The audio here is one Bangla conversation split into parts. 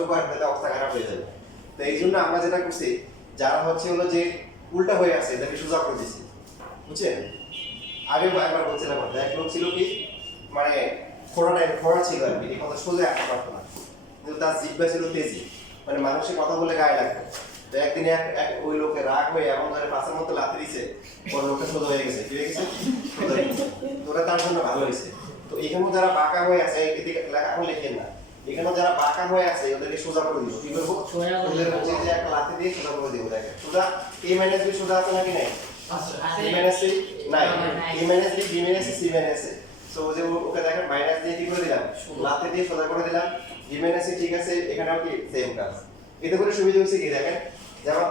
শুরু করেন তাহলে অবস্থা খারাপ হয়ে যাবে। তো এই জন্য আমরা যেটা করছি, যারা হচ্ছে হলো যে উল্টা হয়ে আছে এদেরকে সোজা করে দিচ্ছি, বুঝছেন? আগে একবার বলছিলাম এক লোক ছিল কি মানে খোড়া ছিল আর কি, এই কথা সোজা আসতে পারতো না, কিন্তু তার জিহ্বা ছিল তেজি, মানে মানুষের কথা বলে গায়ে লাগতো। তো একদিন ওই লোকে রাগ হয়ে এমন ধরে পাশের মতো লাথি দিছে, ওর লোকটা সোজা হয়ে গেছে, কি হয়ে গেছে? সোজা হয়ে গেছে। তো ওটা তার জন্য ভালো হয়েছে। তো এখানেও যারা বাঁকা হয়ে আছে, এদিকে লেখা লেখেন না, এখানেও যারা বাঁকা হয়ে আছে ওদেরকে সোজা করে দিব। কি করবো? ওদের হচ্ছে যে একটা লাথি দিয়ে সোজা করে দিব। দেখেন সোজা a - b সোজা আছে নাকি নাই? c - c নাই, a - b, b - c, c - c। So যে ওকে দেখেন মাইনাস দিয়ে কি করে দিলাম, লাথি দিয়ে সোজা করে দিলাম। b - c ঠিক আছে, এখানেও কি সেম কাজ। এতে করে সুবিধা হচ্ছে কি দেখেন, যেমন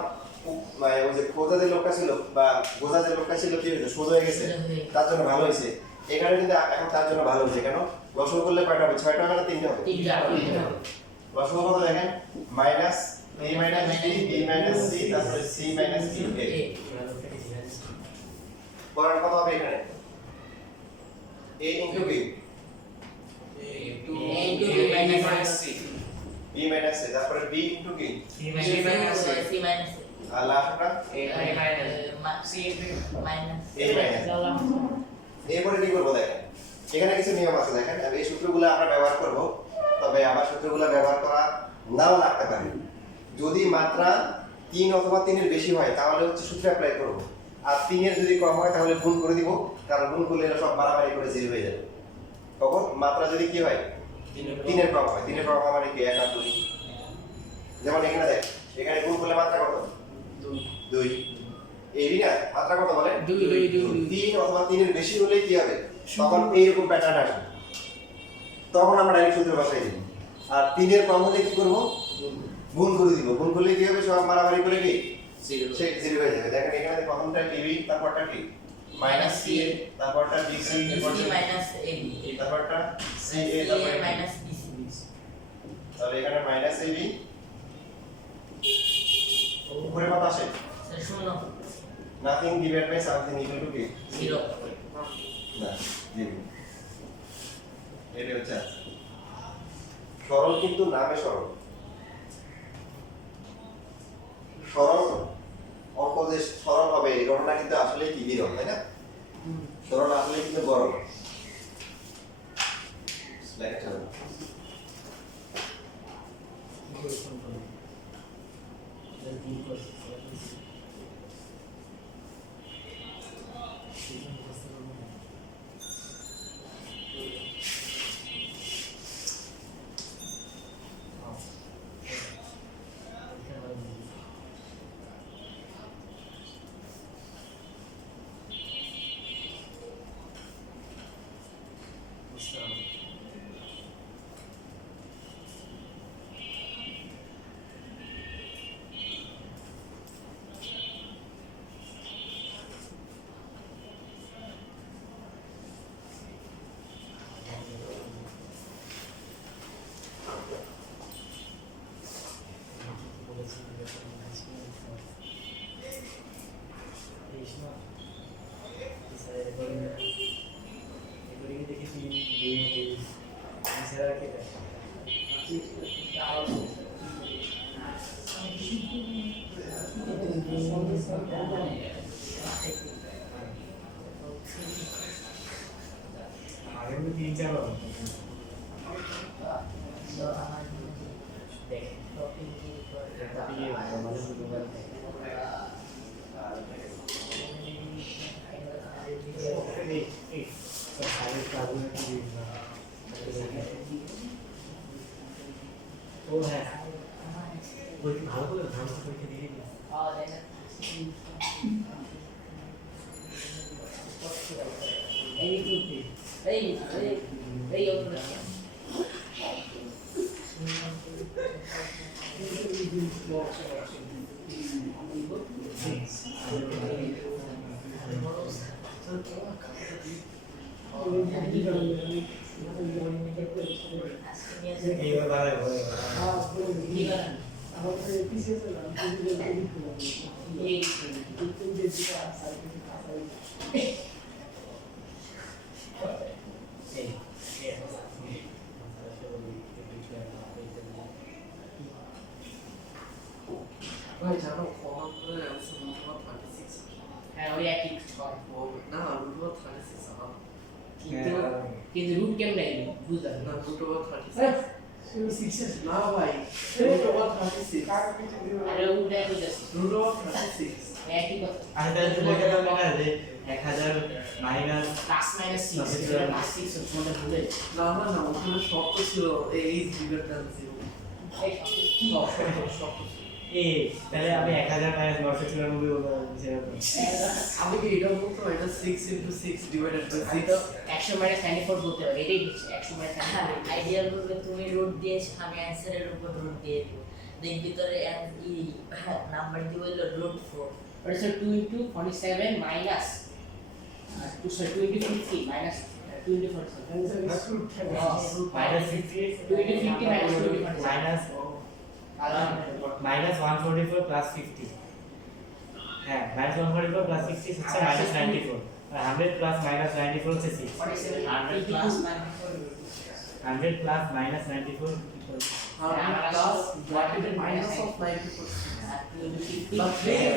মানে ওই যে খোঁজা যে লোকটা ছিল বা গোজা যে লোকটা ছিল কি হয়েছে, সোজা হয়ে গেছে, তার জন্য ভালো হয়েছে। এখানে কিন্তু এখন তার জন্য ভালো হয়েছে। কেন? লসগু করলে কয়টা হবে? 6টা হবে না 3টা হবে? 3টা হবে। লসগু কত দেখেন, minus a - b, b - c, তারপরে c - d a। পরের কত হবে এখানে? a into b, b - c, তারপরে b into b, আর লাস্টটা এরপরে কি করবো দেখেন, এখানে কিছু নিয়ম আছে দেখেন। এই সূত্রগুলো আমরা ব্যবহার করব, তবে আবার সূত্রগুলো ব্যবহার করা নাও লাগতে পারে। যদি মাত্রা 3 অথবা 3 এর বেশি হয় তাহলে হচ্ছে সূত্র অ্যাপ্লাই করব, আর 3 এর যদি কম হয় তাহলে গুণ করে দিব, কারণ গুণ করলে এটা সব মারামারি করে 0 হয়ে যাবে। তখন মাত্রা যদি কি হয় 3 এর কম হয়, 3 এর কম হয় মানে কি 1 আর 2। যেমন এখানে দেখ, এখানে গুণ করলে মাত্রা কত? 2। এই না মাত্রা কত বলে? 2। 3 অথবা 3 এর বেশি হলে কি হবে? তখন এইরকম প্যাটার্ন আসবে, তখন আমরা ডাইরেক্ট সূত্র বসাই দিব। আর 3 এর কম হলে কি করব? গুণ করে দিব। গুণ করলে কি হবে? সব মারামারি করে কি 0 হয়ে যাবে। দেখেন এখানে প্রথমটা ab, তারপরটা কি মাইনাস c, তারপরটা bc, তারপরটা ca, তারপরে মাইনাস bc। তাহলে এখানে মাইনাস ab, উপরে কত আসে? 0। Nothing divide by something equal to কি 0 না 0। এটা হচ্ছে সরল, কিন্তু নামে সরল। সরল অঙ্ক যে সরল হবে এই গণনা কিন্তু আসলে কি বিরল, তাই না? সরল আসলে কিন্তু গরল। লেখা চলে ভাই জানো কমন করে অ্যান্সার √36 হ্যাঁ ওই একই ছয় ও না √36 আমার কিন্তু কিন্তু রুট কেমনে বুঝলাম না না √36 সিক্স না ভাই √36 আরে উঠে বুঝাচ্ছি √36 একই কথা আমি তাহলে তুমি লেখা দাও না যে 1000 মাইনাস প্লাস মাইনাস 6 প্লাস 6 তোমাদের ভুলে না না না ওখানে শর্ত ছিল এইজ বিগার দ্যান 0 এই কি শর্ত এ তাহলে আমি 1000 মাইনাস 994 বলবো আমি কি এটা বলতে হয় এটা 6 into 6 divided by আমি তো 6 100 মাইনাস 94 বলতে হবে এটাই হচ্ছে 100 মাইনাস 94 আইডিয়াল বলবে তুমি রুট দিয়েছ আমি অ্যানসারের উপর রুট দিয়ে দিব দেখ ভিতরে নাম্বার দিব হলো √4 ওটা হচ্ছে 2 into 47 minus 2 sorry 2 into 50 minus 2 into 47 minus 50 2 into 50 minus 2 into 47 minus minus 144 plus 50 হ্যাঁ মাইনাস 144 প্লাস 50 হচ্ছে মাইনাস 94 আর 100 প্লাস মাইনাস 94 হচ্ছে 6 47 100 plus 100 plus minus 94 plus bracket minus of 94 আর 2 Plus 50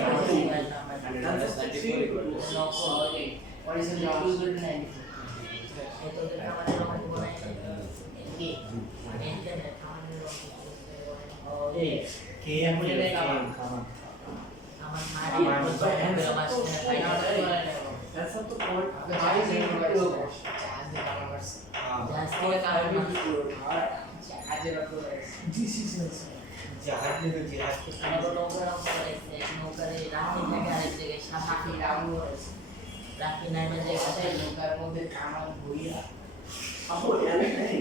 এতদের আমাদের রকম বনাই কি ইন্টারনেট আমাদের এ কে আমি আমার আমার মায়ের বলতে আমার ফাইনাল অ্যান্সার তো point I I think think it it was just করে কারণ জাহাজ নিয়ে জিহাজ আমরা নৌকার অংশ রয়েছে নৌকারে রাখি থাকে আরেক জায়গায় সাথে রাখি নামে জায়গায় নৌকার মধ্যে কামাল ভুইয়া আপু এনে নেই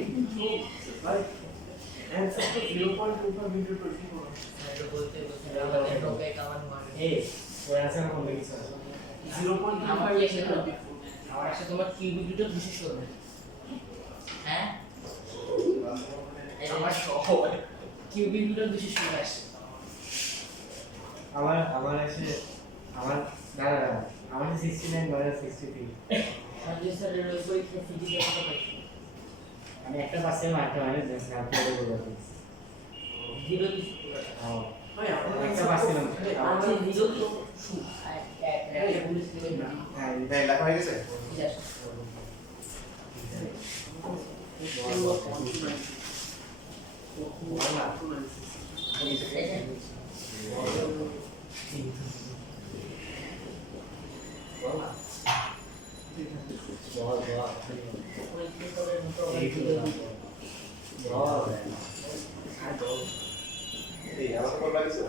ভাই অ্যান্সার তো 0.25 into 24 এটা বলতে বলতে আমাদের নৌকায় কামান মারে এ ওর আনসার কোন লিখছ 0.25 into 24 আমার আসলে তোমার কিউবিক রুটও বিশেষ করবে হ্যাঁ আমার সহ কিউবিক রুটও বিশেষ করে আসে আমার আছে আমার না না আমার 69 মাইনাস 63 সঞ্জয় স্যারের ওই পরীক্ষা ফিজিক্স কত পাইছি আমি একটা পাচ্ছি না একটা মাইনাস দিয়েছি আপনি বলে বলতে জিরো দিছি হ্যাঁ ভাই আমরা একটা পাচ্ছিলাম আমরা জিরো দিছি পুলিশ থেকে হ্যাঁ ভাই লেখা হয়ে গেছে এই আমাকে বল লাগিছো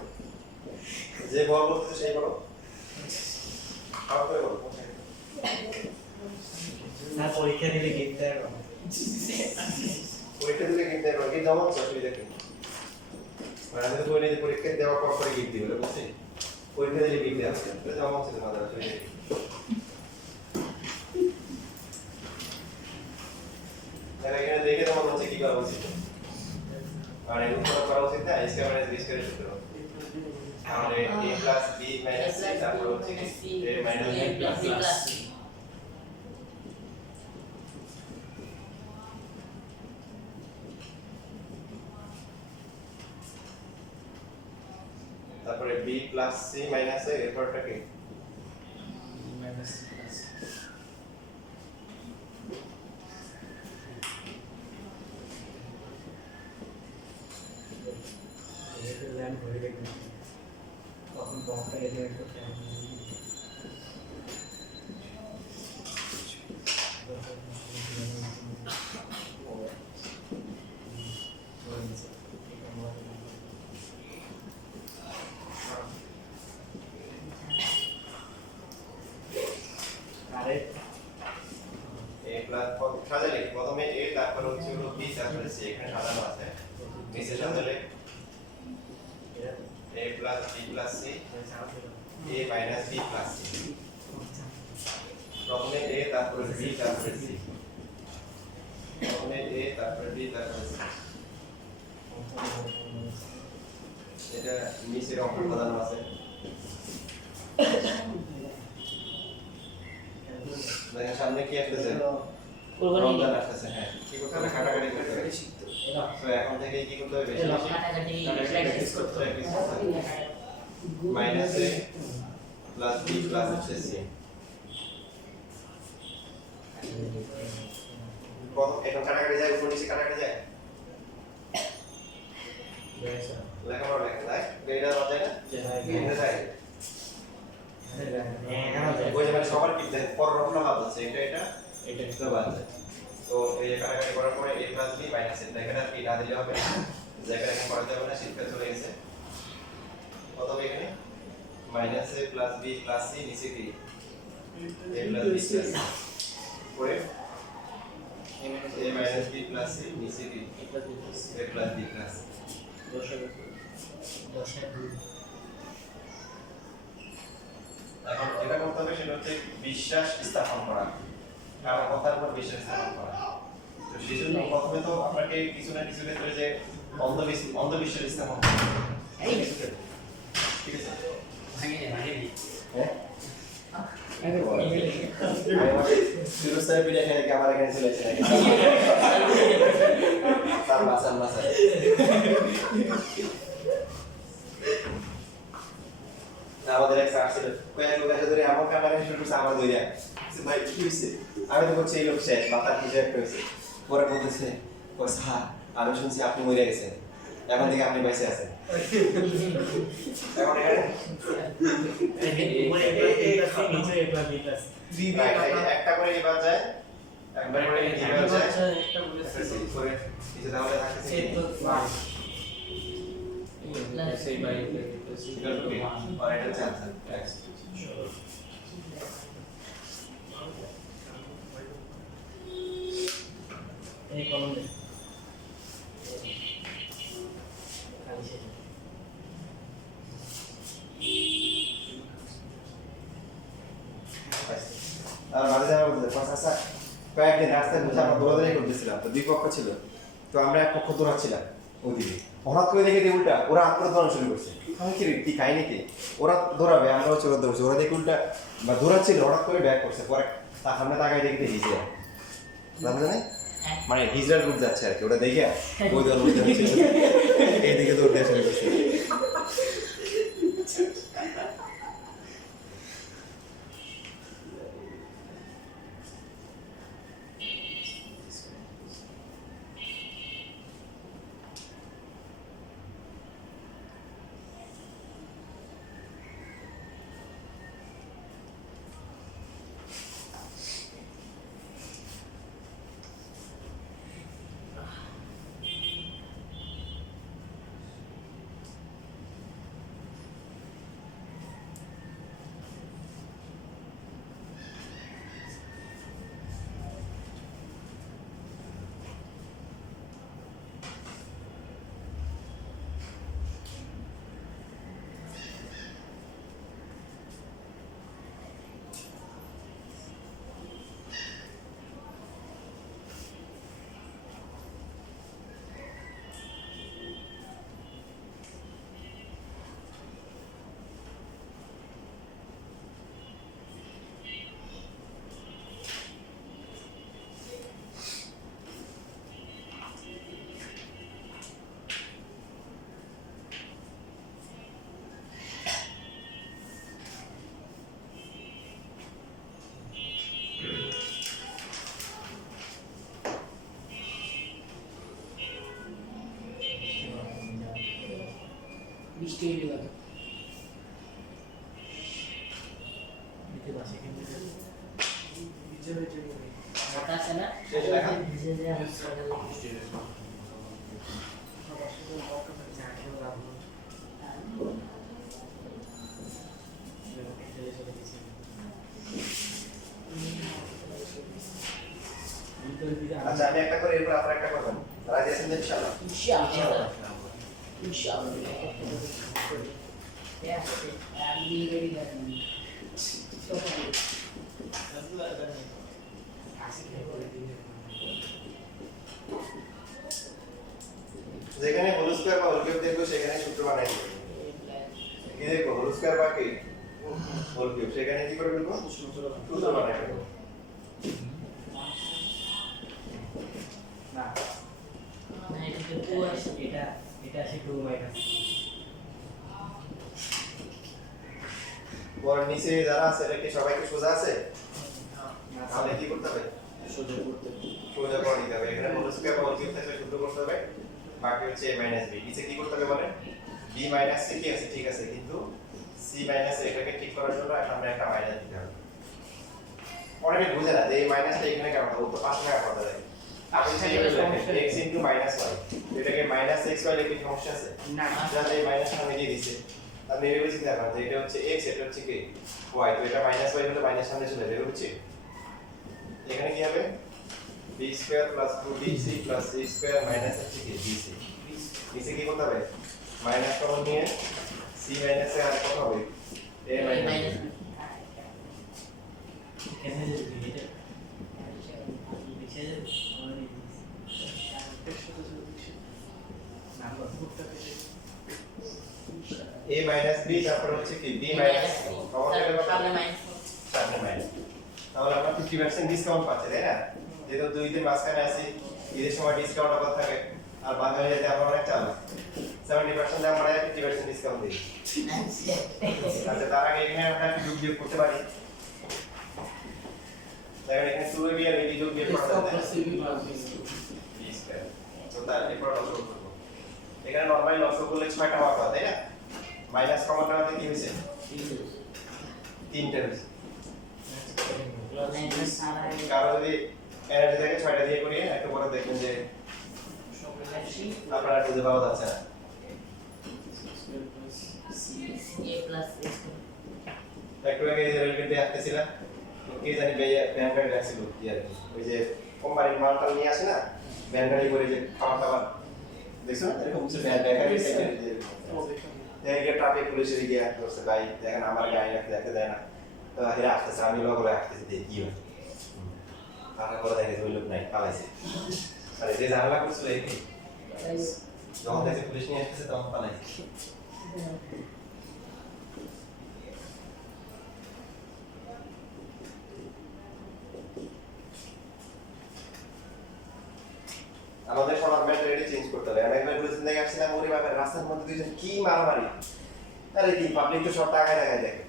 যে বল বলতেছে সেই বলো আমার তো বল না পরীক্ষা দিলে গিফট দেয় পরীক্ষা দিলে কিন্তু একবার কি জমা হচ্ছে অসুবিধা কি মানে আমি তো বলি যে পরীক্ষা দেওয়ার পর পরে গিফট দিবে বুঝছি পরীক্ষা দিলে গিফট দেওয়া হবে এটা জমা হচ্ছে তোমাদের অসুবিধা কি তাহলে এখানে দেখে তোমার হচ্ছে কি করা উচিত আর এগুলো করা উচিত না এসকে মাইনাস বি স্কয়ারের সূত্র তাহলে a plus b minus c তারপর হচ্ছে কি a minus b plus c তারপরে b plus c minus a এরপরটা কি মাইনাস ল্যান্ড হয়ে গেছে তখন বমটা এলিমেন্ট করতে আরে a প্লাস সাজালে প্রথমে a তারপর হচ্ছে হলো b তারপরে c এখানে সাজানো আছে নিচে সাজালে a plus b plus c a minus b plus c প্রথমে a তারপরে b তারপরে c প্রথমে a তারপরে b তারপরে c এটা নিচের অঙ্ক সাজানো আছে দেখেন সামনে কি আসতেছে রমজান আসতেছে হ্যাঁ কি করতে হবে কাটাকাটি করতে হবে তো এখন থেকে কি করতে হবে বেশি বেশি কাটাকাটি প্র্যাকটিস করতে হবে মাইনাস এ প্লাস বি প্লাস হচ্ছে সি। কত এটা কাটাকাটি যায়, উপর নিচে কাটাকাটি যায়, লেখাপড়া লেখা যায়, এটা দেওয়া যায় না, এটা যায় ওই যে মানে সবার কি দেয় পর রকম বাদ আছে, এটা এটা বাদ আছে। তো এই যে কাটাকাটি করার পরে a plus b minus a, এখানে আর কি না দিলে হবে, যেখানে এখানে করা যাবে না শিফটে চলে গেছে, কত হবে এখানে minus a plus b plus c, নিচে কি a plus b plus c, পরে a minus b plus c, নিচে কি a plus b plus c। এখন যেটা করতে হবে সেটা হচ্ছে বিশ্বাস স্থাপন করা, কারো কথার উপর বিশ্বাস স্থাপন করা। তো সেই জন্য প্রথমে তো আপনাকে কিছু না কিছু ক্ষেত্রে যে অন্ধবিশ্বাস স্থাপন করতে হবে। ঠিক আছে? হ্যাঁ? ফিরোজ সাহেব বিরিয়া খেয়ে কি আমার এখানে চলে এসেছে নাকি? তার বাসান বাসান। আমাদের এক স্যার ছিল, কয়েক লোক এসে ধরে আমার কান্না শুরু করছে আমার দইয়া, ভাই কি হয়েছে? আমি তো বলছি এই লোক শেষ, মাথার কিছু একটা হয়েছে। পরে বলতেছে, ও স্যার আমি শুনছি আপনি মরে গেছেন, এখন থেকে আপনি বেঁচে আছেন। এখন এখানে একটা করে এবার যায়, একবার করে এবার যায়, একটা করে নিচে তাহলে থাকতেছে এই কলম দে খালি শেষ। আর মাঝে যাওয়া বলতে আচ্ছা কয়েকদিন রাস্তায় বসে আমরা দৌড়াদৌড়ি করতেছিলাম, তো দুই পক্ষ ছিল, তো আমরা এক পক্ষ দৌড়াচ্ছিলাম ওদিকে, হঠাৎ করে দেখে দিয়ে উল্টা ওরা আত্মরা দৌড়ানো শুরু করছে। আমি কি কাহিনী কি, ওরা দৌড়াবে আমরা হচ্ছে ওরা দৌড়ছে, ওরা দেখে উল্টা বা দৌড়াচ্ছিল হঠাৎ করে ব্যাক করছে, পরে তার সামনে তাকায় দেখতে হিজড়া, বুঝলেন না? মানে হিজড়ার গ্রুপ যাচ্ছে আর কি, ওটা দেখে ওই দল এইদিকে দৌড় দেওয়া শুরু করছে। বৃষ্টি হয়ে গেল। মাথা আছে না? শেষ লেখা আচ্ছা আমি একটা করে এরপর আপনারা একটা করবেন, রাজি আছেন তো ইনশাআল্লাহ? ইনশাআল্লাহ ইনশাআল্লাহ আমি রেডি আছি। যেখানে হোল স্কয়ার বা হোল কিউব দেখবো সেখানে সূত্র বানাই দেব। কি দেখবো হোল স্কয়ার বা কি হোল কিউব, সেখানে কি করে বলবো সূত্র বানাই দেব। না এটা এটা এটা আছে 2 মাইনাস বড় নিচে যারা আছে এটা কি সবাই কি সোজা আছে তাহলে কি করতে হবে সোজা করতে সোজা করে নিতে হবে এখানে হোল স্কয়ার পাওয়ার কিউব থাকলে শুদ্ধ করতে হবে বাকি হচ্ছে a মাইনাস b নিচে কি করতে হবে বলেন b মাইনাস c কি আছে ঠিক আছে কিন্তু c মাইনাস এটাকে ঠিক করার জন্য সামনে একটা মাইনাস দিতে হবে অনেকে বুঝে না যে এই মাইনাসটা এখানে কেন ও তো পাশে না করতে লাগে আপনি চাই x ইনটু মাইনাস y এটাকে মাইনাস x y লিখে সমস্যা আছে না যাতে এই মাইনাসটা মিলিয়ে দিয়েছে আপনি ভেবে বুঝতে পারবেন যে এটা হচ্ছে x এটা হচ্ছে কি y তো এটা মাইনাস y হলে মাইনাস সামনে চলে যাবে বুঝছি এখানে কি হবে b square plus 2bc plus c square minus হচ্ছে কি bc নিচে কি করতে হবে মাইনাস কমন নিয়ে c মাইনাস এ আর কত হবে a মাইনাস কেমনে যদি এটা লিখে দেব নাম্বার a মাইনাস b তারপর হচ্ছে কি b মাইনাস কমন গেলে কত তাহলে মাইনাস সামনে মাইনাস তাহলে আমরা 50% ডিসকাউন্ট পাচ্ছি তাই না যেহেতু দুই দিন মাঝখানে আছি ঈদের সময় ডিসকাউন্ট অফার থাকে আর বাঙালিতে আমরা অনেক চাল 70% আমরা 50% ডিসকাউন্ট দিই আচ্ছা তার আগে এখানে আমরা একটু যোগ করতে পারি তাহলে এখানে 2ab আর ab যোগ বিয়োগ করা যায় b স্কয়ার তো তার এরপর লসও করব এখানে নরমালি লসও করলে 6টা হওয়ার কথা তাই না মাইনাস কমন নেওয়াতে কি হয়েছে 3টা হয়েছে কারো যদি এনার্জি থেকে 6টা দিয়ে করি একটু পরে দেখবেন যে আপনারা খুঁজে পাওয়া যাচ্ছে না a প্লাস s একটু আগে যে রেলগেটে আসতেছিলাম কে জানি ব্যান গাড়ি আসছিল কি আর কি ওই যে কোম্পানির মালটা নিয়ে আসে না ব্যান গাড়ি করে যে খাবার দাবার দেখছো না এরকম কিছু ব্যান গাড়ি দেখে ট্রাফিক পুলিশের গিয়ে করছে ভাই দেখেন আমার গাড়ি রাখতে দেয় না তো এরা আসতেছে আমি লগলে আসতেছি দেখি কি হয় টাকা করে দেখে ওই লোক নাই পালাইছে আরে যে ঝামেলা করছিল এই যখন দেখে পুলিশ নিয়ে আসতেছে তখন পালাইছে আমাদের সবার মেন্টালিটি চেঞ্জ করতে হবে আমি একবার বুঝতে থেকে আসছিলাম ওরে বাবা রাস্তার মধ্যে দুইজন কি মারামারি আরে কি পাবলিক তো সব টাকায় দেখে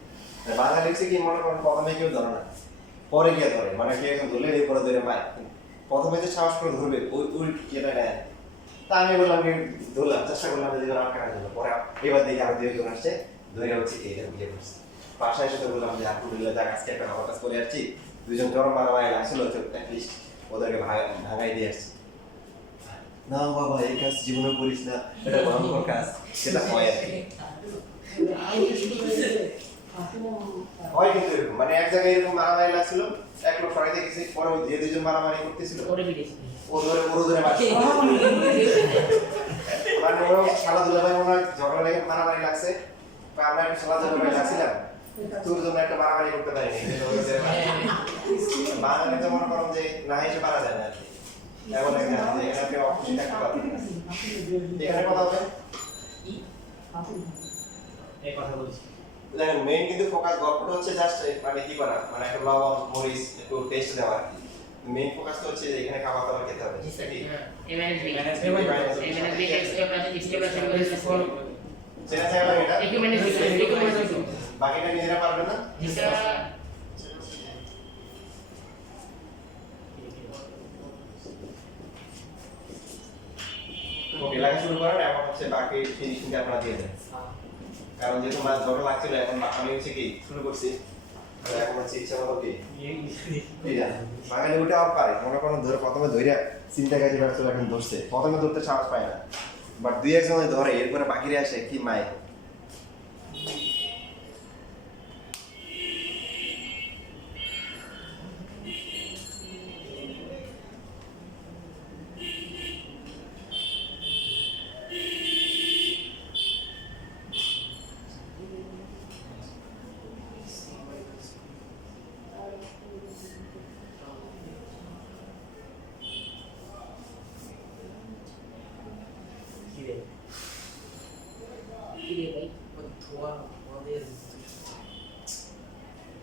বাঙালি হচ্ছে কি মনে করেন প্রথমে কেউ ধরে না পরে গিয়ে ধরে মানে কেউ একজন ধরলে এই পরে ধরে মারে প্রথমে যে সাহস করে ধরবে ওই ওই এটা নেয় তা আমি বললাম কি ধরলাম চেষ্টা করলাম যে আটকানোর জন্য পরে এবার দেখি আরো দুজন আসছে ধরে হচ্ছে কি এটা বিয়ে করছে বাসায় এসে তো বললাম যে আলহামদুলিল্লাহ যাক আজকে একটা ভালো কাজ করে আসছি দুজন চরম মারামারি লাগছিল তো অ্যাটলিস্ট ওদেরকে ভাগাই দিয়ে আসছি না বাবা এই কাজ জীবনে করিস না এটা ভয়ঙ্কর কাজ সেটা হয় আর কি হয় কিন্তু এরকম মানে এক জায়গায় এরকম মারামারি লাগছিল এক লোক সরাইতে গেছে পরে ওই যে দুজন মারামারি করতেছিল করে বিদেশি ও ধরে মারছে মানে ওরা খেলাধুলা ভাই মনে হয় ঝগড়া লেগে মারামারি লাগছে বা আমরা একটা খেলাধুলা ভাই লাগছিলাম তোর জন্য একটা মারামারি করতে পারিনি বাঙালি তো মনে করো যে না এসে পারা যায় না এমন একটা যে এখানে অখুশি থাকতে পারবে এখানে কথা হবে এই কথা বলছি দেখেন মেইন কিন্তু ফোকাস গল্পটা হচ্ছে জাস্ট মানে কি করা মানে একটা লবণ মরিচ একটু টেস্ট দেওয়া আর কি মেইন ফোকাস তো হচ্ছে যে এখানে খাবার দাবার খেতে হবে কি সেটা চাইলাম এটা বাকিটা নিজেরা পারবে না ওকে লাগা শুরু করেন এবং হচ্ছে বাকি ফিনিশিংটা আপনারা দিয়ে দেন কারণ যেহেতু মাছ ঝগড়া লাগছিল এখন আমি হচ্ছে কি শুরু করছি এখন হচ্ছে ইচ্ছা মতো কি বাঙালি ওটা আর পারে মনে করেন ধরে প্রথমে ধরে চিন্তা কাজে ব্যস্ত এখন ধরছে প্রথমে ধরতে সাহস পায় না বাট দুই একজন ধরে এরপরে বাকিরা আসে কি মায়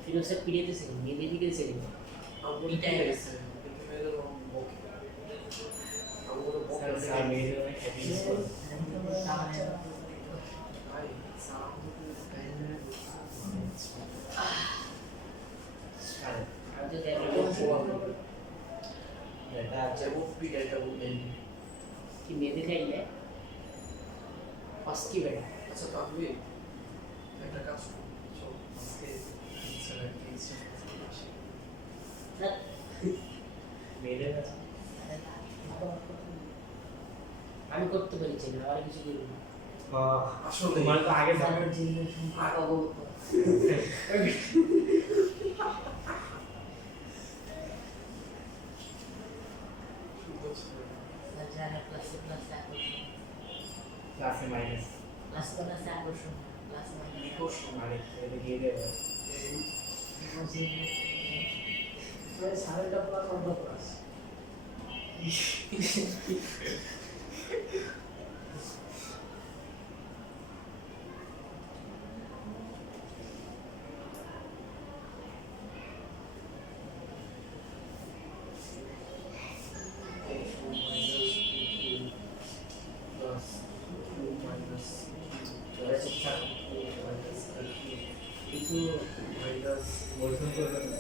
फिर उसे पीड़े तो सेकंड ये भी कैसे सेकंड স্যার মেয়েদের অনেক হ্যাপি তাহলে কি মেয়েদের খাইলে ফার্স্ট কি বেটা আচ্ছা তাহলে একটা কাজ করো চল আজকে স্যার মেয়েদের কাছে আমি করতে পারছি না আর কিছু করব না আসলে তোমার তো আগে স্যার জানো জিনিস আগাবো স্যার জানা ক্লাসে আকর্ষণ ক্লাসে মাইনাস ক্লাসে আকর্ষণ ক্লাসে মানে এটা গিয়ে দেবে সাড়েটা প্লাস অর্ধ প্লাস বলছেন করবেন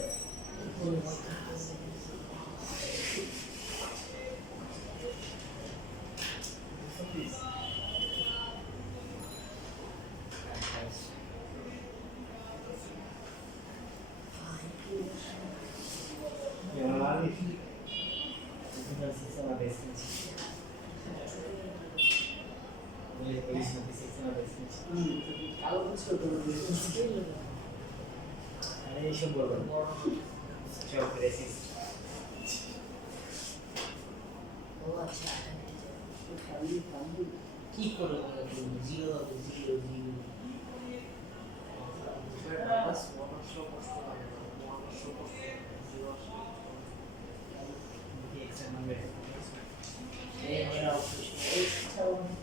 কালো বুঝতে তো আরে এইসব বলবেন সব রেসিস ও আচ্ছা কি করে জিরো হবে জিরো জিরো বাস মনস্য কষ্ট লাগে মনস্য কষ্ট জীবন এক্সাম হবে এই মেরা অফিস এইটা অনেক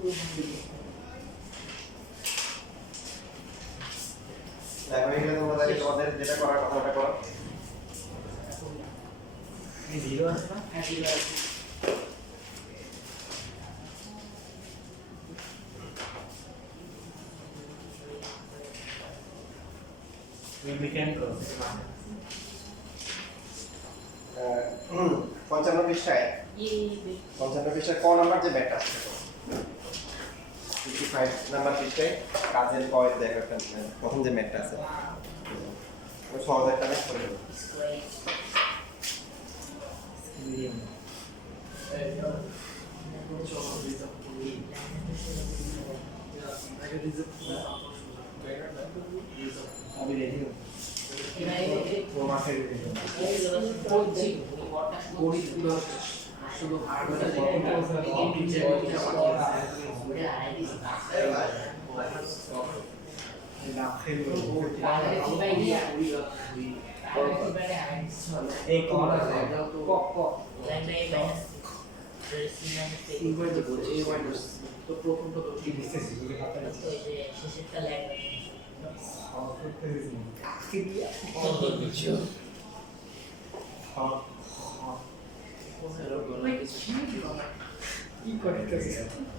দেখো এখানে তোমাদের যেটা করার কথা ওটা করো জিরো আছে না হ্যাঁ জিরো আছে we can cross 55 পৃষ্ঠায় এই 55 পৃষ্ঠায় ক নাম্বার যে ম্যাথটা আছে দেখো 55 নাম্বার পৃষ্ঠায় কাজের কয়েদ দেখো একটা প্রথম যে ম্যাথটা আছে ওই সহজ একটা ম্যাথ করে দেবো স্কয়ার মিডিয়াম চলো রিজার্ভ করি আগে রিজার্ভ আমি রেডি হব ও মাসে রেডি হব বলছি ওটা করি পুরো শুধু হার্ডওয়্যার না খেল এই এই কোন আছে তো প্রথমটা তো কি বিশেষ দিকে পাতা আছে শেষেরটা ল্যাগ কি করে যে কোনো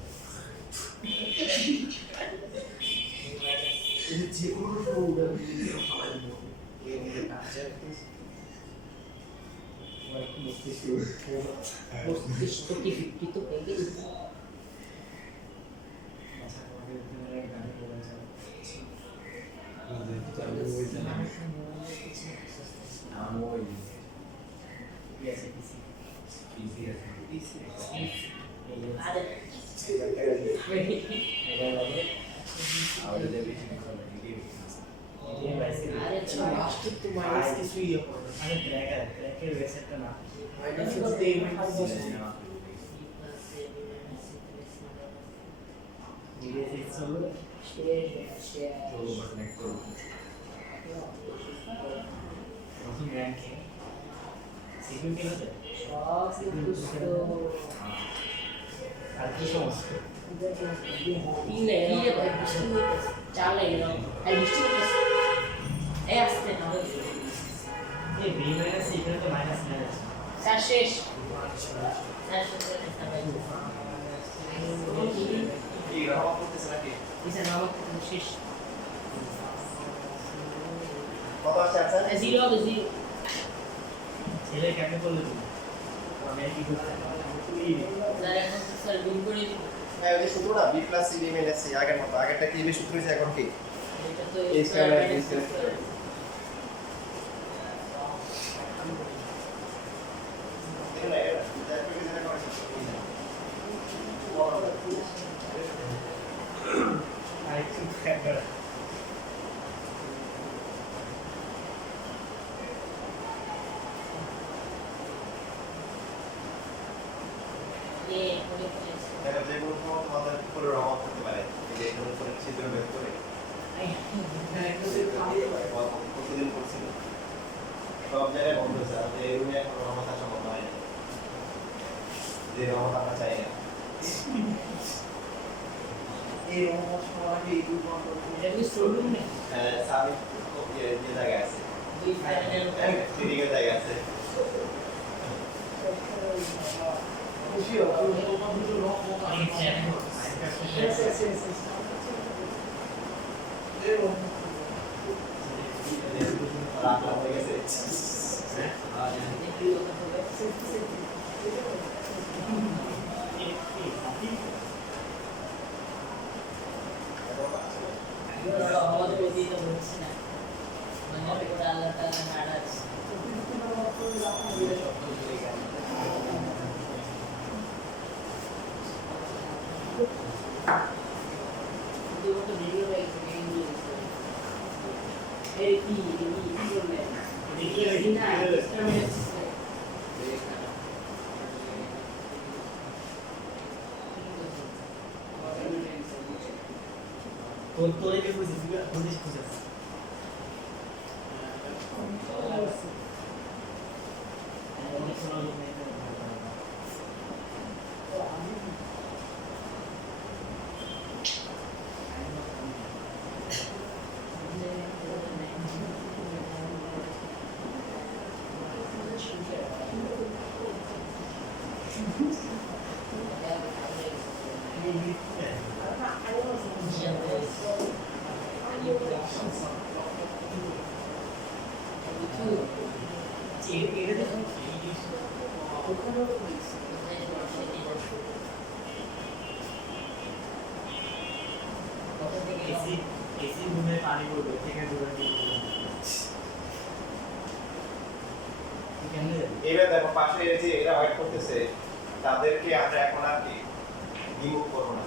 মস্তিষ্ক কি বিকৃত হয়ে গেছে আরে লাস্টে তো মাইনাস কিছু ইয়ে হবে আরে ট্র্যাকের ওয়েবসাইটটা না মাইনাস হচ্ছে এই মাইনাস নিজে ফিক্স হলো প্রথম র্যাঙ্কিং সিকিউ কি হচ্ছে আর কি সমস্যা এই বি মাইনাস সি এখানে তো মাইনাস মাইনাস শেষ কি রাওয়া করতেছ নাকি শেষ কত আছে আনসার জিরো হবে জিরো ছেলে কেমনে করলো তুমি আমি কি করতে স্যার এখন তো স্যার গুণ করে দিব হ্যাঁ ওই যে সূত্র না B plus C B minus C আগের মতো আগেরটা কি এর সূত্র হয়েছে এখন কি এটা তো A square square minus B minus square. Square এটা না এটা দ্যাট মিন্স এটা করা I think better. এ করে ফেলেছি এটা যে কোনো তোমাদের উপরে রহমত করতে পারে এই যে এখানে উপরে ছিদ্র বের করে প্রতিদিন করছিল সব জায়গায় বন্ধ হয়েছে আর এই রুমে এখন রহমত আসা বন্ধ হয় না যে রহমত আমরা চাই না এই রকম সবাই এই দুটো এটা কি স্টোররুম নেই সাবি যে জায়গায় আছে দুই ফাইনাল সিডিংয়ের জায়গা আছে খুশি হবে রাত হয়ে গেছে আমাদের প্রতি তো বলছি না মানে ওরা আল্লাহ তাআলা নারাজ দুটো তো ভিডিও রাখছে ভিডিও এই কি করলেন দেখি না তোর কি বুঝিস বুঝিস এসি রুমে পানি পড়বে থেকে দূরে এবার দেখো পাশে এই যে এরা ওয়েট করতেছে তাদেরকে আমরা এখন আর কি রিমুভ করব না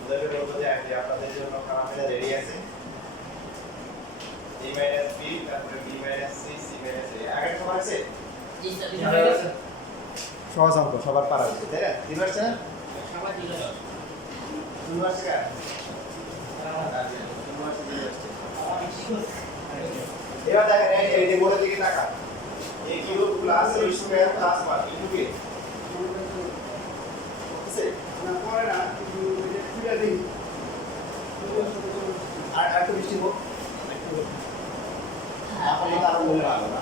ওদেরকে বলবো যে আজকে আপনাদের জন্য খাবারটা রেডি আছে a মাইনাস b তারপরে b minus c c minus a আগে সবার আছে জি স্যার সহজ অঙ্ক সবার পারা উচিত তাই না দিন আসছে না সবাই দিল দিন আসছে কার এবার দেখেন এই যে বলে দিকে টাকা এই Q plus a square plus 1 into কি আছে না পরে না কিন্তু এটা দিই আর একটু বৃষ্টি হোক আপনি তার মূল্য ভালো না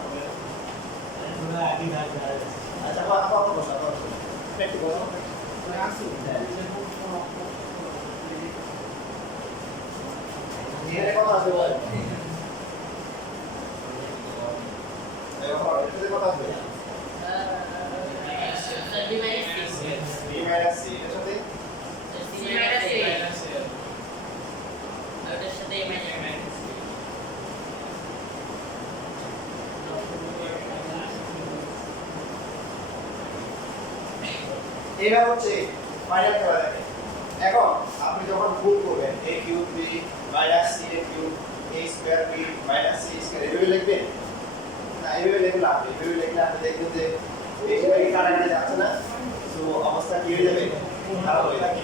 আচ্ছা আপা বসা একটু বসা এখানে কত আসবে বল এখানে কত আসবে sir B minus b minus c এর সাথে সি মাইনাস এ আর এর সাথে এ মাইনাস এটা হচ্ছে ফাইনাল খেলা দেখে এখন আপনি যখন গুণ করবেন a cube b minus c a cube a square b minus c square এভাবে লিখবেন না এভাবে লিখলে না এভাবে লিখলে আপনি দেখবেন যে এই যে কাটাকাটি যাচ্ছে না তো অবস্থা কি হয়ে যাবে খারাপ হয়ে যাবে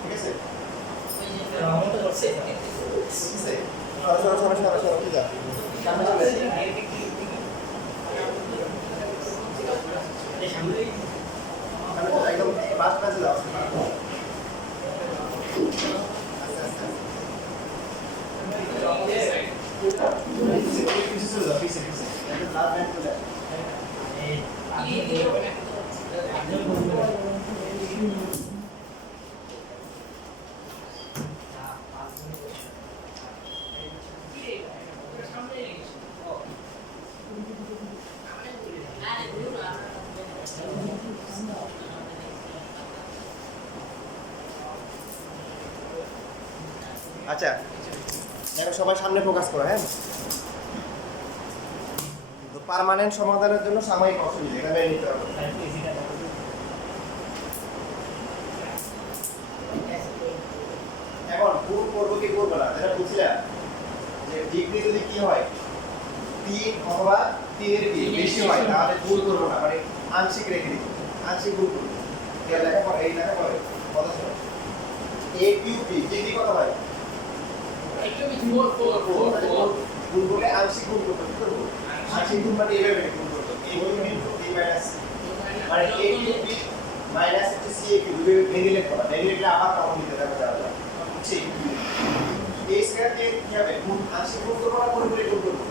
ঠিক আছে ওই যে রহমত করছে ঠিক আছে সরো কি যা সামনে চলে আসি সামনে একদম ফাস্ট কাজে যাও কিছু চলে যাও পিছে একটা লাভ ব্যান্ড চলে আরে গুরু আমরা আচ্ছা দেখো সবাই সামনে ফোকাস করো, হ্যাঁ। তো পার্মানেন্ট সমাধানের জন্য সাময়িক অসুবিধা এটা মেনে নিতে হবে। এখন গুণ করবো কি করবো না, যেটা বুঝছিলাম যে ডিগ্রি যদি কি হয় 3 অথবা 3 এর কি বেশি হয় তাহলে গুণ করবো না, মানে আংশিক রেখে দিব, আংশিক গুণ করবো। এটা লেখা পড়ে, এই লেখা পড়ে কত ছিল a কিউব b ডিগ্রি কত হয় একটু 4 গুণ করলে আংশিক গুণ করবো, কি করবো আংশিক গুণ মানে এইভাবে গুণ করবো a হলো ইনটু b মাইনাস মানে a কিউব b মাইনাস হচ্ছে c a কিউব ভেঙে লিখতে হবে, ভেঙে লিখলে আবার তখন লিখতে হবে তাহলে বুঝছি। a স্কয়ার কে কি হবে গুণ আংশিক গুণ করবো না পুরোপুরি গুণ করবো,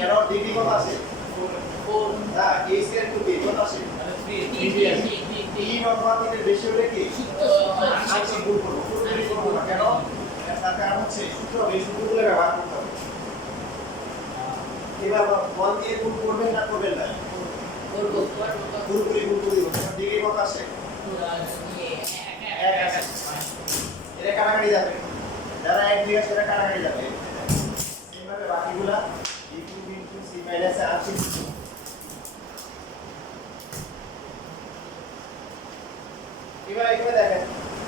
কেন ডিগ্রি কত আছে 4 না a স্কয়ার টু b কত আছে 3 অথবা 3 এর বেশি হলে কি আংশিক গুণ করবো, পুরোপুরি করবো না, কেন তার কারণ হচ্ছে সূত্র এই সূত্রগুলো ব্যবহার করতে হবে। এবার 1 দিয়ে গুণ করবেন না করবেন না পুরোপুরি গুণ করে দিব, ডিগ্রি কত আসে এক আসে, এটা কাটাকাটি যাবে, যারা এক দিয়ে সেটা কাটাকাটি যাবে, এইভাবে বাকিগুলা d cube into c minus আংশিক। এবার এখানে দেখেন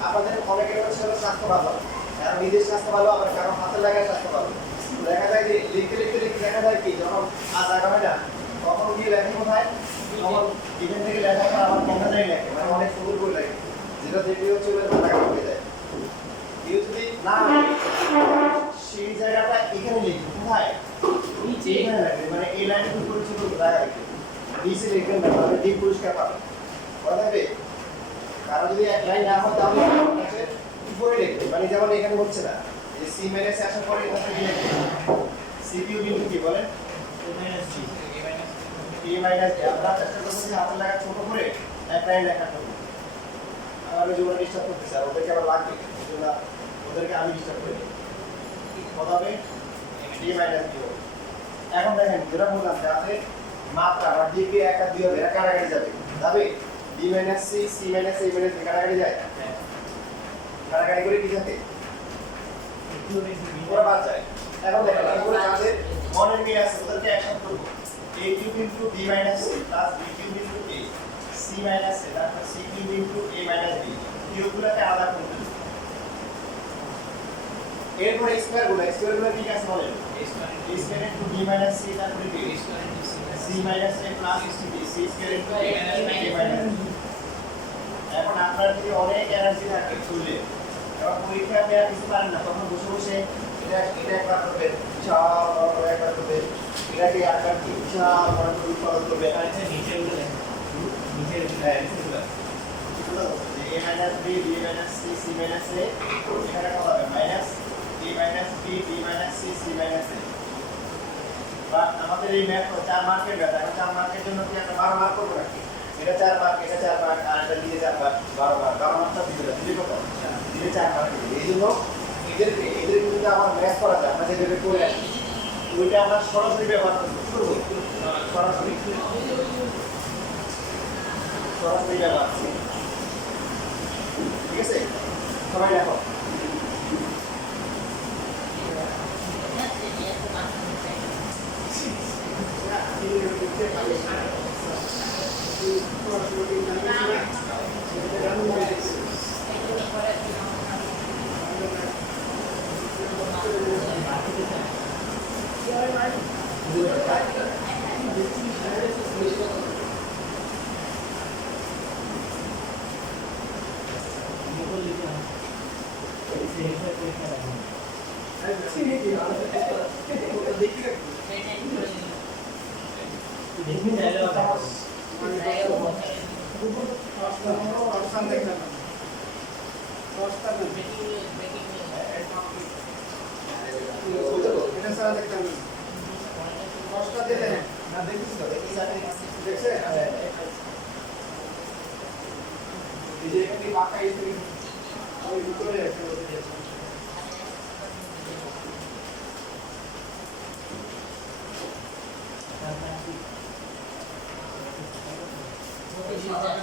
আপনাদের অনেকের হচ্ছে স্বাস্থ্য ভালো, কারণ নিজের স্বাস্থ্য ভালো, আবার কারণ হাতে লাগায় স্বাস্থ্য ভালো। দেখা যায় যে লিখতে লিখতে লিখতে দেখা যায় কি যখন আর জায়গা হয় না তখন গিয়ে লেখে কোথায়, তখন এখান থেকে লেখা হয় আমার কথা যায় লেখে, মানে অনেক সুন্দর করে লেখে, যেটা দেখলে হচ্ছে ওদের মাথা খারাপ হয়ে যায়। কেউ যদি না সেই জায়গাটা এখানে লিখবে কোথায় নিচে এখানে লাগবে, মানে এই লাইনের উপরে ছিল জায়গা লিখবে নিচে লিখবেন না, তাহলে ডিপ পুরস্কার পাবে, কথা হবে। কারণ যদি এক লাইন না হয় তাহলে কাছে উপরে লিখবে, মানে যেমন এখানে হচ্ছে না এই c মাইনাস আসার পরে এখানে কি লিখবে c কিউব ইনটু কি বলে a মাইনাস b। আমরা চেষ্টা করব যে হাতের লেখা ছোট করে এক লাইন লেখা করব, আমার ওই জন্য ডিস্টার্ব করতেছে আর ওদেরকে আবার লাগবে, এই জন্য ওদেরকে আমি ডিস্টার্ব করি। কত হবে d মাইনাস b। এখন দেখেন যেটা বললাম যাতে মাত্রা বা ডিগ্রি এক আর দুই হবে, এটা কাটাকাটি যাবে যাবে b minus c c minus a minus b কাটাকাটি যায়, কাটাকাটি করে কি থাকে পুরো বাদ যায়। এখন দেখেন এগুলো যাদের মনের মিল আছে ওদেরকে একসাথে করব, a cube into b minus c plus b cube into a c minus a তারপর c cube into a minus b কিউবগুলোকে আলাদা করে দেব। এরপর স্কয়ারগুলো কি আছে বলেন a square into b minus c তারপর b c minus a plus b c square into a minus b। এখন আপনার যদি অনেক এনার্জি থাকে শরীরে, এবার পরীক্ষা আপনি আর কিছু পারেন না, তখন বসে বসে এটা একবার করবে বিশাল বড় করে একবার করবে, এটাকে একবার কি বিশাল বড় করে উৎপাদন করবে, নিচে উঠে নিচে হ্যাঁ a minus b b minus c c minus a এখানে কত হবে minus a minus b b minus c c minus a। বা আমাদের এই ম্যাথ 4 মার্কের ম্যাথ, এখন 4 মার্কের জন্য কি একটা 12 মার্ক করব নাকি, এটা 4 মার্ক এটা 4 মার্ক আর এটা দিয়ে 4 মার্ক 12 মার্ক, 12 মার্কটা দিলে কত দিলে 4 মার্ক দিবে। এই জন্য এদেরকে যদি আমার ম্যাথ করা যায় আমরা যেভাবে করে আসি ওইটা আমরা সরাসরি ব্যবহার করব, সরাসরি ব্যবহার, ঠিক আছে সবাই দেখো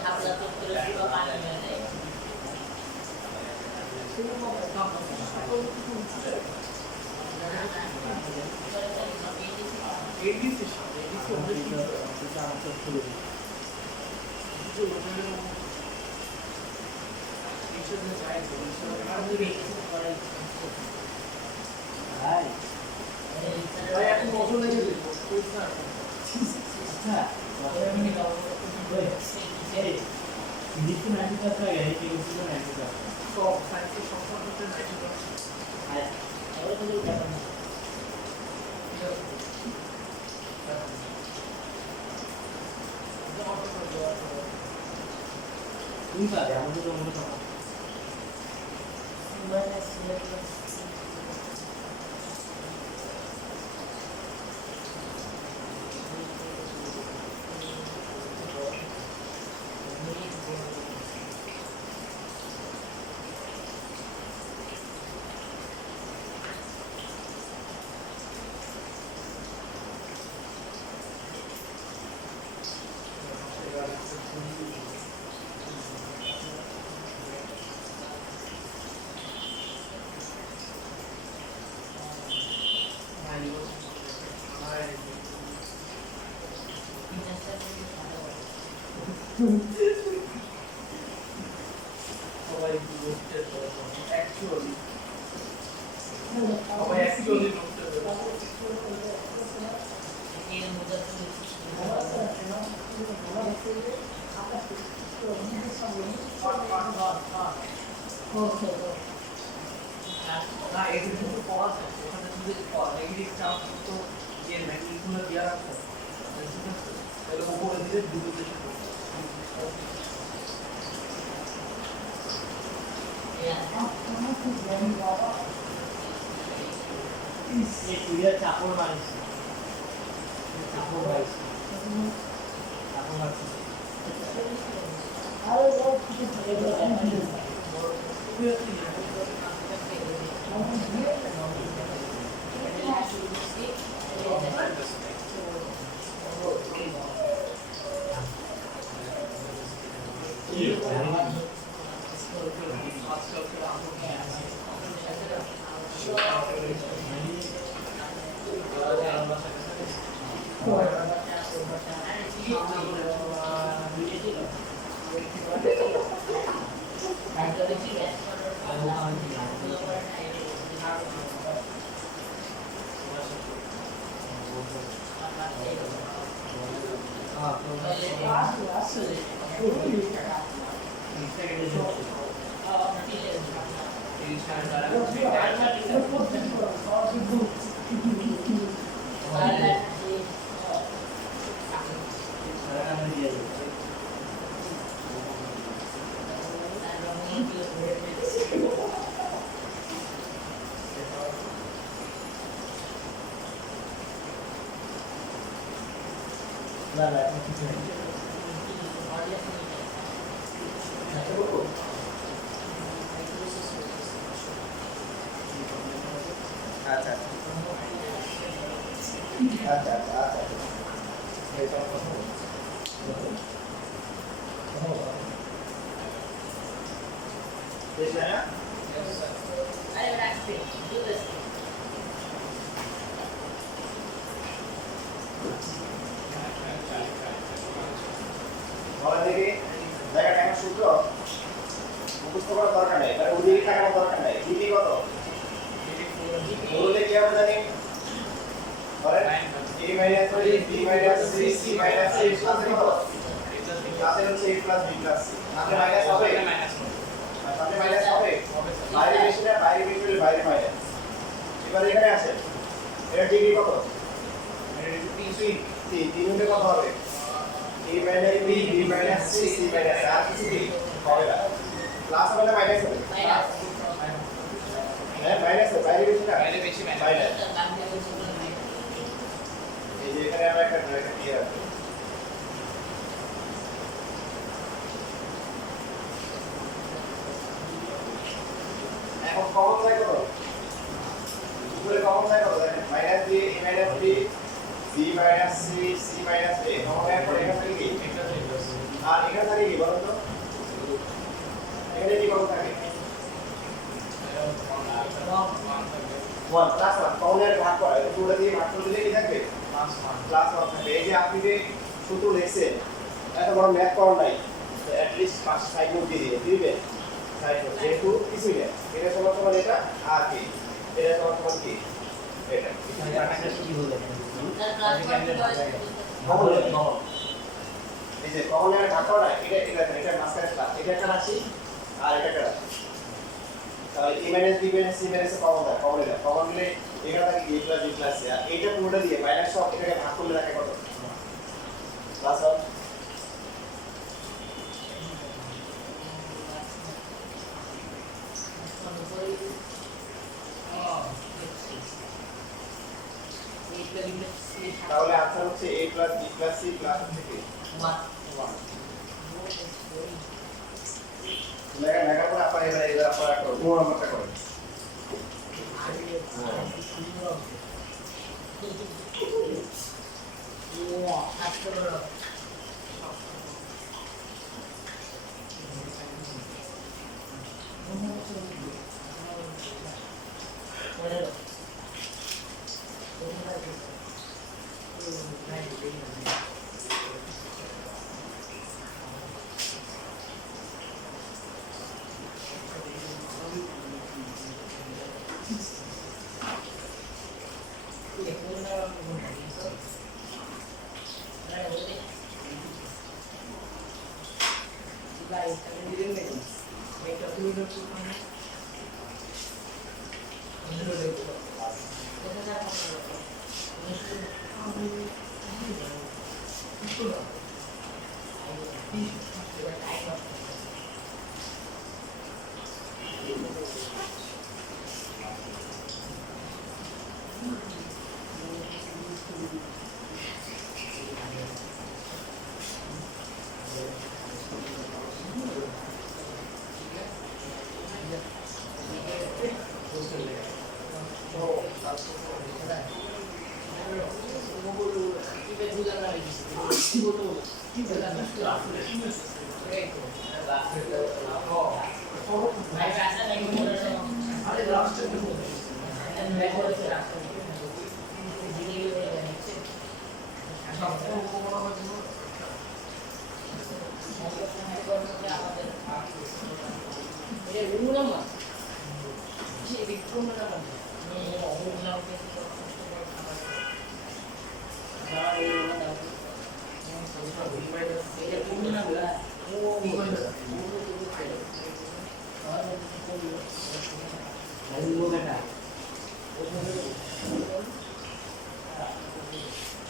Habla todo, pero ABC এর সাথে ABC অনেক কিছু এটা আমার তো খুলে দিই। এইসবে যায় তো আমাদের বেশি করাই ভাই ভাই এখন নজর লেগে দিল আচ্ছা আমি এই ফিজিক্স 90 পাস হয়ে গেছে কেমিস্ট্রি 90 পাস সব সায়েন্সের সব সাবজেক্টে 90% আর এবারে তো ব্যাপার না তুমি পাবে আমাদের তো মনে হয় সবাই নোটের অ্যাকচুয়ালি সবাই অ্যাকচুয়ালি নোটের না এটা কিন্তু পড়া যায় ওখানে যদি নেগেটিভ চার্জ তো যে ম্যাগনেটগুলো দেওয়া আছে তাহলে উপরে দিলে দুটো এই কুড়িয়া চাপড় মারিস চাপড় মারিস চাপড় মারিস আচ্ছা আচ্ছা আচ্ছা আচ্ছা এটা কথা দেখলে না বলা দেখি জায়গাটা কেমন সূত্র মুখস্থ করার দরকার নেই মানে ওদিকে থাকার দরকার নেই ডিপি কত বললে কি হবে জানি বলেন a minus 3 b minus 3 c minus 8 plus কত তাতে হচ্ছে a plus b plus c তাহলে মাইনাস হবে তাহলে মাইনাস হবে বাইরে বেশি না বাইরে বেশি হলে বাইরে মাইনাস এবার এখানে আসেন এর ডিগ্রি কত এর ডিগ্রি 3 3 হলে কত হবে a minus b b minus c c minus আর কিছু কি হবে না প্লাস হবে না মাইনাস হবে হ্যাঁ মাইনাস বাইরে বেশি না বাইরে বেশি মাইনাস এই যে এখানে আমরা একটা রেখা দিয়ে রাখবো এখন কমন যায় কত উপরে কমন যায় কত দেখেন minus b a minus b b minus c c minus a common যায় পরে এখানে থাকে কি আর এখানে থাকে কি বলুন তো এখানে কি কমন থাকে 1 প্লাস 1 কমনের ভাগ করা পুরোটা দিয়ে ভাগ করে দিলে কি থাকবে 1 +1 থাকবে। এই যে আপনি যে সূত্র লিখছেন এত বড় ম্যাথ করার নাই, তো অ্যাটলিস্ট 5 সাইড নোট দিয়ে দিবেন। সাইড নোট যেহেতু কিছুই নেই, এটা সমান এটা আর কি, এটা সমান কি এটা কমন এই যে কমন এর ভাগ করা এটা মাঝখানে প্লাস, এটা একটা রাশি আর এটা একটা রাশি, তাহলে a minus b minus c minus common দেয়, কমন দিলে এখানে থাকে a plus b plus c, আর এইটা পুরোটা দিয়ে মাইনাস সব এটাকে ভাগ করলে থাকে কত প্লাস 1। তাহলে আনসার হচ্ছে a plus b plus c plus থেকে 1 লেখা পরে আপনারা এবার আপনারা একটা কোন নাম্বারটা করেন।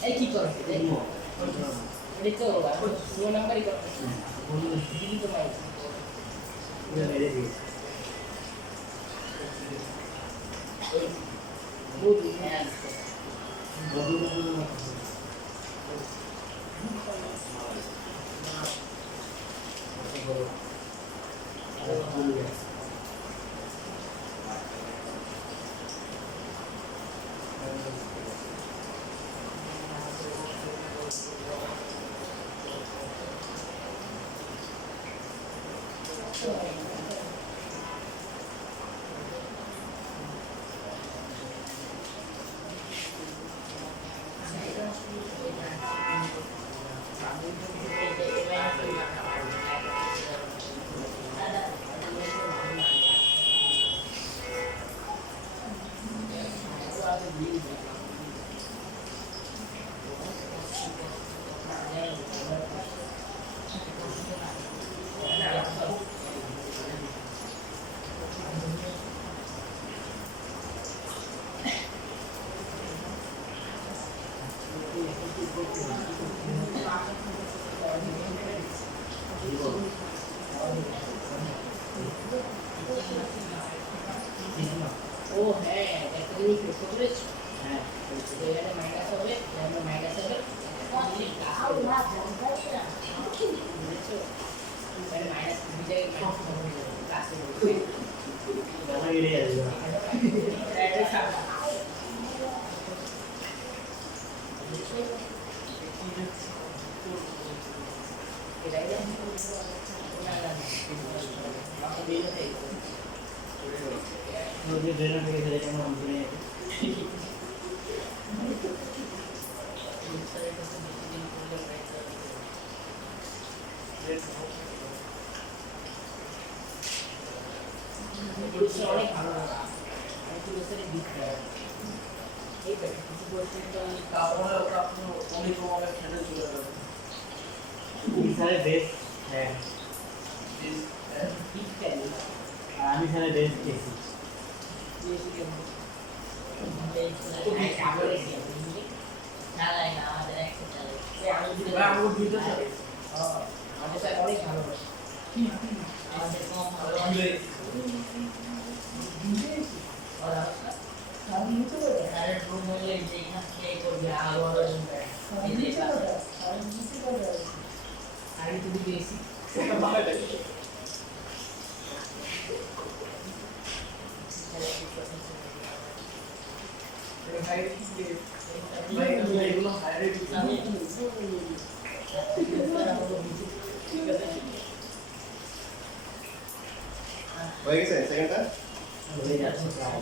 এই কি করে এটা তো পুরো নাম্বারই করে দিদি তো ভাই বহুত হ্যাঁ ও হ্যাঁ একটা জিনিস লক্ষ্য করেছো হ্যাঁ এখানে মাইনাস হবে এখানে মাইনাস হবে মাইনাস দুই জায়গায় ক্লাসে স্যারের কাছে বেশি দিন করলে ব্যাংক পরিশ্রম অনেক ভালো না আমি তো বছরে দিতে এই ব্যাপারে কিছু কোশ্চেন তো আমি তারপরে ওটা আপনি অনেক রকমের খেলে চলে যাবে এই স্যারের বেস হ্যাঁ ঠিক টাইম আর আমি স্যারের বেস পেয়েছি বেশি কেন তো আগে চালায় না আমাদের একটা চালায় আমি যদি আমি দিতে চাই আমাদের স্যার অনেক ভালোবাসে আমাদের কম ভালো স্যারের রুম হলে যেখান থেকে করবে আলো আমি যদি বেশি এগুলো হাইলাইট হয়ে গেছে সেকেন্ডটা হয়ে যাচ্ছে প্রায়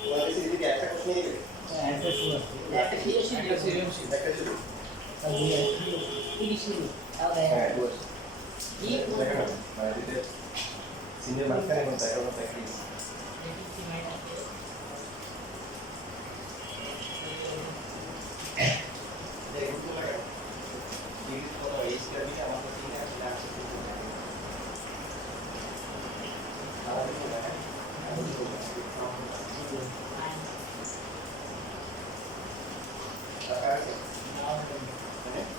তোমাদের কাছে এদিকে একটা প্রশ্ন নেবে অ্যান্সার শুরু আছে একটা সৃজনশীল একটা সৃজনশীল একটা শুরু 30 মিনিট তাহলে হ্যাঁ ঠিক আছে কি দেখো না মানে দিতে সিনিয়র মাঝখানে কোন দেখা কোনো প্র্যাকটিস দেখো তো লাগে ইংলিশ কথা এই স্টাডি আমার কাছে কি আসলে আছে টাকা আছে হ্যাঁ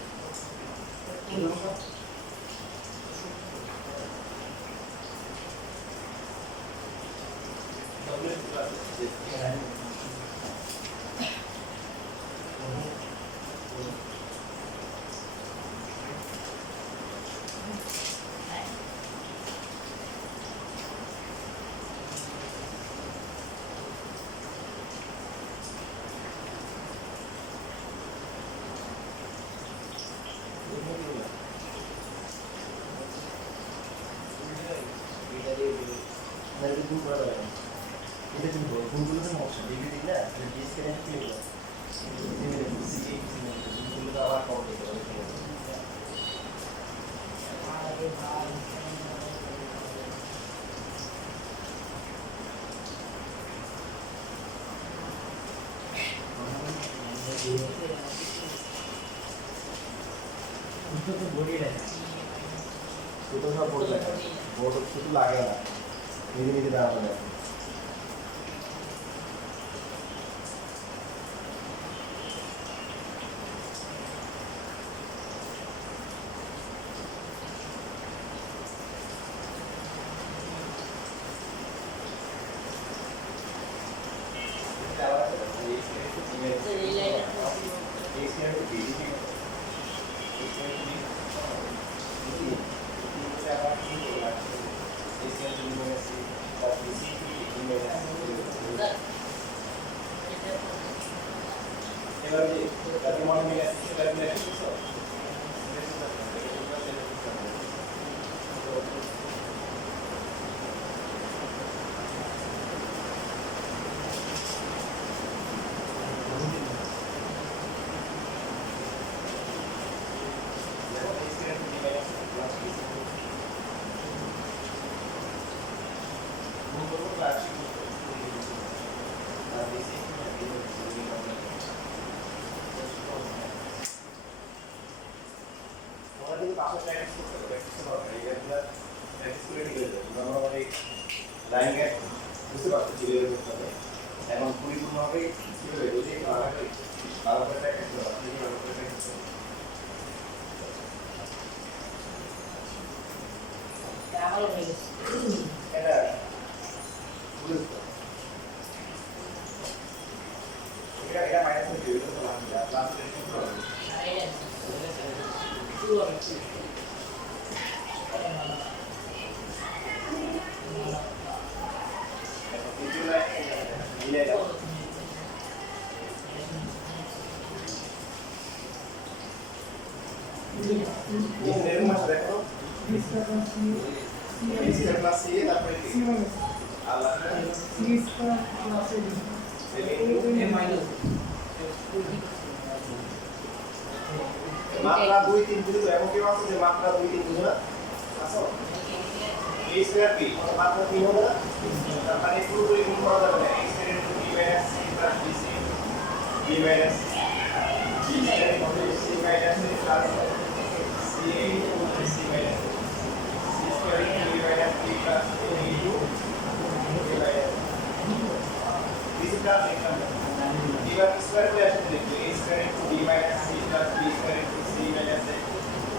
এটা কিন্তু ভুলগুলো তো সমস্যা ডিগ্রি দিক না ডিএস কে কি লিখবো ভুলগুলো তো আবার কম লিখতে হবে দুটো তো বডি লাগে দুটো সব বোর্ড লাগে বোর্ড শুধু লাগে না নিজে নিজে দাঁড়ানো যায় এবার যে তাকে মনে মিলে আসছে সেটা মিলে আসছে লাইন বুঝতে পারছো এবং পরিপূর্ণভাবে কি হবে যদি ভালো করে প্র্যাকটিস করো আপনি ভালো করে প্র্যাকটিস করো আমারও হয়ে গেছে এটা বুঝতে এটা মাইনাস হয়ে যাবে তো না প্লাস এর কি হবে আর এই শুরু হবে এখন দ্বিতীয় লাইনে মিলে দাও এর মধ্যে দেখো বি স্কয়ার প্লাস সি তারপরে কি আল্লাহ মাত্রা 2 3 বুঝো তো এমন কেউ আছে যে মাত্রা 2 3 বুঝো না আসো a স্কয়ার b মাত্রা 3 হবে না তার মানে পুরোপুরি গুণ করা যাবে না a square into b minus c plus bc b minus c square into c minus a plus c into c minus c square into b minus b plus a into b minus bc plus লিখলাম এবার স্কয়ার করে আসলে লিখবো a square into b minus c plus b square into c minus a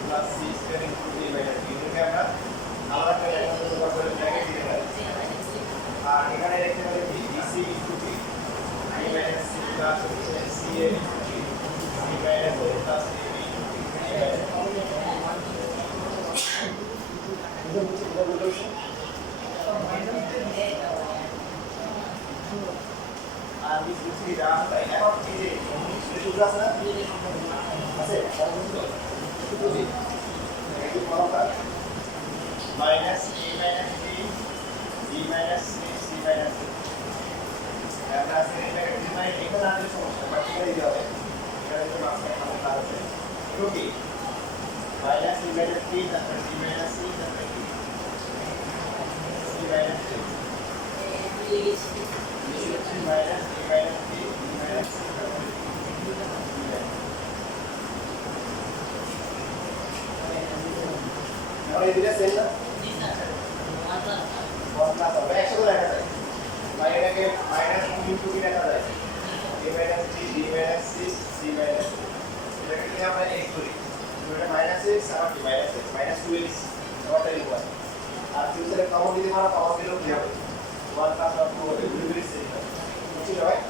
plus c square into b minus b এটাকে আমরা আলাদা করে একটা ব্যবহার করে ব্র্যাকেট দিতে পারি আর এখানে লিখতে পারি কি bc into b b minus c plus c a into b c minus a plus a b into b আর বি সি দেওয়া হয় এখন এই যে সূত্র আছে না আছে সূত্র কি একটু পড়া minus a minus b b minus c c minus d আমরা আসলে এটা কি মানে এখানে আমাদের সমস্যা বাকিটা দিতে হবে এখানে তো মাসে আমাদের কাজ আছে এগুলো কি মাইনাস a মাইনাস b তারপর b মাইনাস c তারপর কি c minus d minus a minus b minus c और ये दिया सेल ना बहुत क्लास हो गया 100 लेना है माइनस के माइनस 2 into की लेना है a minus b b minus c c minus लेकिन यहाँ पर एक पूरी तो ये माइनस है सारा की माइनस है माइनस 2 is और तरी हुआ और फिर से कॉमन भी हमारा कॉमन भी लोग दिया 1 plus 2 होगा बिल्कुल सही ঠিক হয়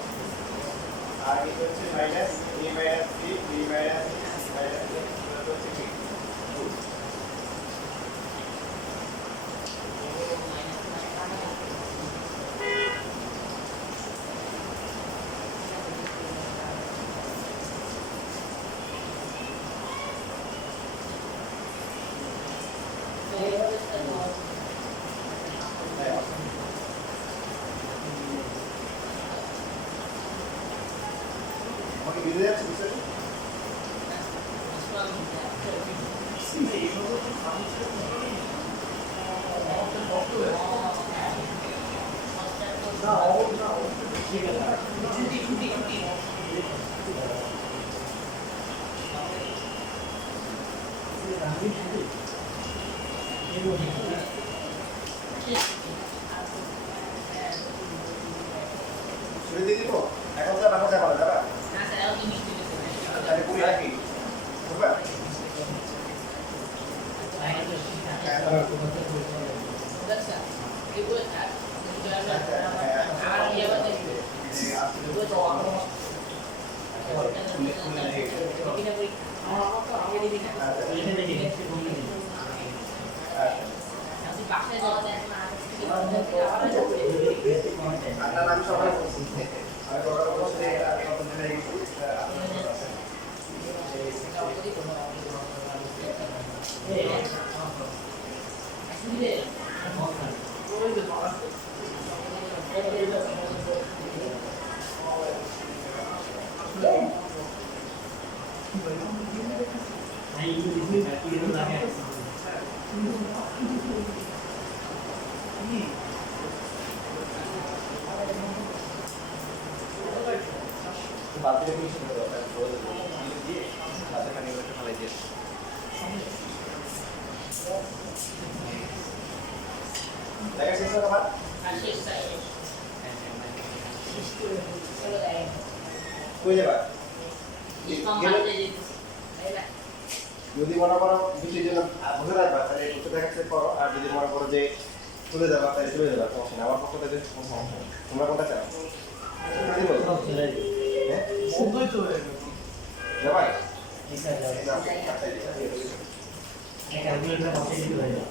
আর কি হচ্ছে minus a minus b b minus c minus d এটা হচ্ছে কি আমাকে বুঝে যাচ্ছে বিষয়টা শুরু দিয়ে দিব এখন তো রাখা যাবে না দাদা তাহলে পুরি রাখি বুঝবা আমি সবাই বলছি আমি বড় বলছি আমি কত দিন হয়ে গেছি বাতিল করে শুনে দাও তাহলে বলে দেবো দিয়ে হাতে খানি করে ফেলাই দিয়ে দেখা শেষ হলো আমার শেষ চলো যাই কই যাবা কম গেলে- ভালো যেতেছে এই না যদি মনে করো বিষয়ের জন্য বুঝে রাখবা তাহলে একটু দেখা যাচ্ছে করো, আর যদি মনে করো যে চলে যাবা তাহলে চলে যাবা, সমস্যা নেই। আমার পক্ষ থেকে কোনো সমস্যা নেই। তোমরা কোনটা চাও? কি বলো? হ্যাঁ খুবই তো হয়ে গেল যাবাই এটা যাবে এই যে আপনি- এটা ক্যালকুলেটর কত দিতে হয়ে যাবে